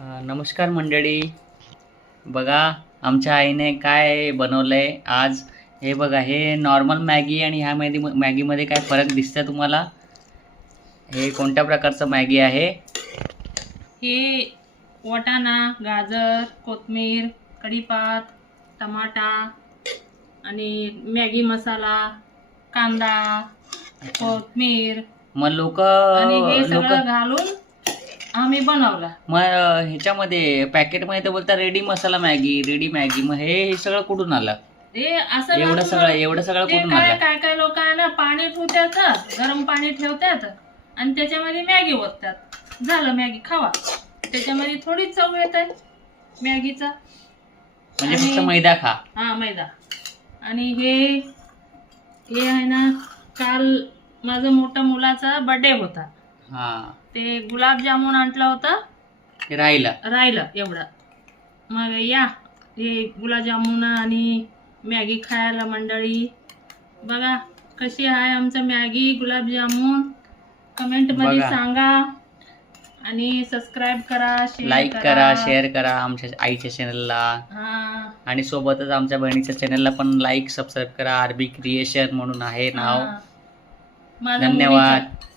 नमस्कार मंडळी. बघा आमच्या आईने काय बनवलंय आज. हे बघा, हे नॉर्मल मॅगी आणि ह्या मॅगीमध्ये काय फरक दिसतं तुम्हाला? हे कोणत्या प्रकारचं मॅगी आहे? हे वाटाणा, गाजर, कोथिंबीर, कढीपात, टमाटा आणि मॅगी मसाला, कांदा, कोथिंबीर मग लोक आणि हे सगळं घालून आम्ही बनवला. मग ह्याच्यामध्ये पॅकेटमध्ये तर बोलता रेडी मसाला मॅगी, रेडी मॅगी. मग हे सगळं कुठून आलं? हे असं एवढं सगळं ते कुठून आलं? काय लोक आहे ना, पाणी ठेवतात, गरम पाणी ठेवतात आणि त्याच्यामध्ये मॅगी ओततात. झालं, मॅगी खावा. त्याच्यामध्ये थोडी चव येते मॅगीचा. म्हणजे फक्त मैदा खा. हा, मैदा. आणि हे आहे ना, काल माझा मोठ्या मुलाचा बर्थडे होता. हा, ते गुलाबजामुन आणलं होतं, ते राहिलं एवढं. मग या हे गुलाबजामुन आणि मॅगी खायला मंडळी. बघा कशी आहे आमचं मॅगी गुलाबजामुन. कमेंट मध्ये बघा. सांगा आणि सबस्क्राईब करा, लाईक करा, शेअर करा आमच्या आईच्या चॅनलला. हा, आणि सोबतच आमच्या बहिणीच्या चॅनलला पण लाईक सबस्क्राईब करा. आरबी क्रिएशन म्हणून आहे नाव. माझ्या धन्यवाद. मुलीचं-